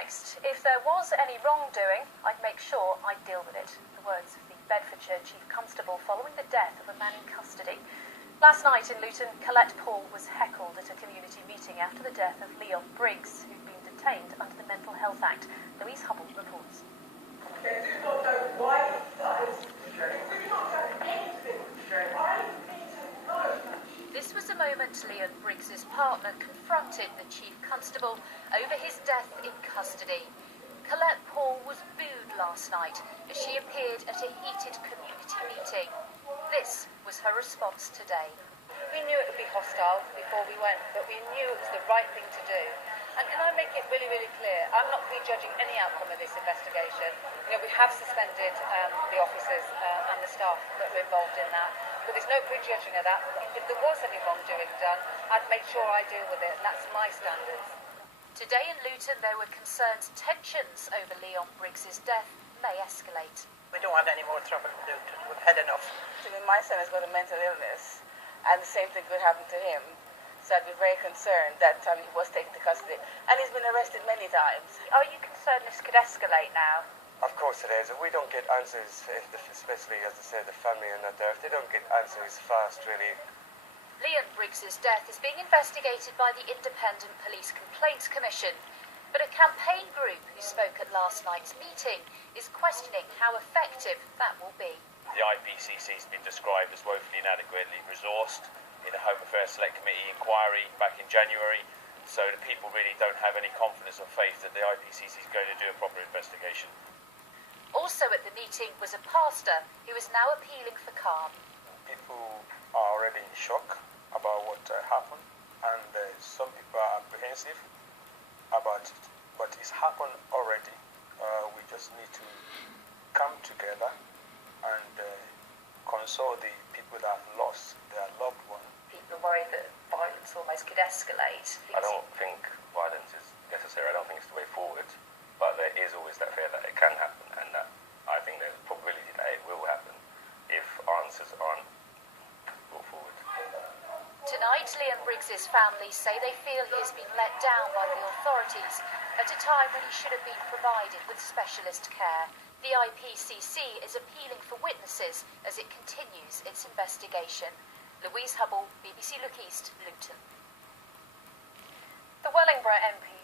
next. If there was any wrongdoing, I'd make sure I'd deal with it. The words of the Bedfordshire Chief Constable following the death of a man in custody. Last night in Luton, Colette Paul was heckled at a community meeting after the death of Leon Briggs, who'd been detained under the Mental Health Act. Louise Hubble reports. They do not know why that is strange. We do not know anything strange. I need to know. This was the moment Leon Briggs' partner confronted the Chief Constable over his death in custody. Colette Paul was booed last night as she appeared at a heated community meeting. This was her response today. We knew it would be hostile before we went, but we knew it was the right thing to do. And can I make it really, really clear, I'm not prejudging any outcome of this investigation. You know, we have suspended the officers and the staff that were involved in that, but there's no prejudging of that. If there was any wrongdoing done, I'd make sure I deal with it, and that's my standards. Today in Luton, there were concerns tensions over Leon Briggs' death may escalate. We don't want any more trouble in Luton. We've had enough. I mean, my son has got a mental illness, and the same thing could happen to him. So I'd be very concerned that he was taken to custody. And he's been arrested many times. Are you concerned this could escalate now? Of course it is. If we don't get answers, especially, as I said, the family are not there, if they don't get answers fast, really. Leon Briggs' death is being investigated by the Independent Police Complaints Commission. But a campaign group who spoke at last night's meeting is questioning how effective that will be. The IPCC has been described as woefully inadequately resourced in a Home Affairs Select Committee inquiry back in January, so the people really don't have any confidence or faith that the IPCC is going to do a proper investigation. Also at the meeting was a pastor who is now appealing for calm. People are already in shock about what happened, and some people are apprehensive about it, but it's happened already. We just need to come together and console the people that have lost their loved one. People are worried that violence almost could escalate. I don't think violence is necessary. I don't think it's the way forward, but there is always that fear that it can happen, and that I think there's a probability that it will happen if answers aren't brought forward. Tonight, Leon Briggs' family say they feel he has been let down by the authorities at a time when he should have been provided with specialist care. The IPCC is appealing for witnesses as it continues its investigation. Louise Hubble, BBC Look East, Luton. The Wellingborough MP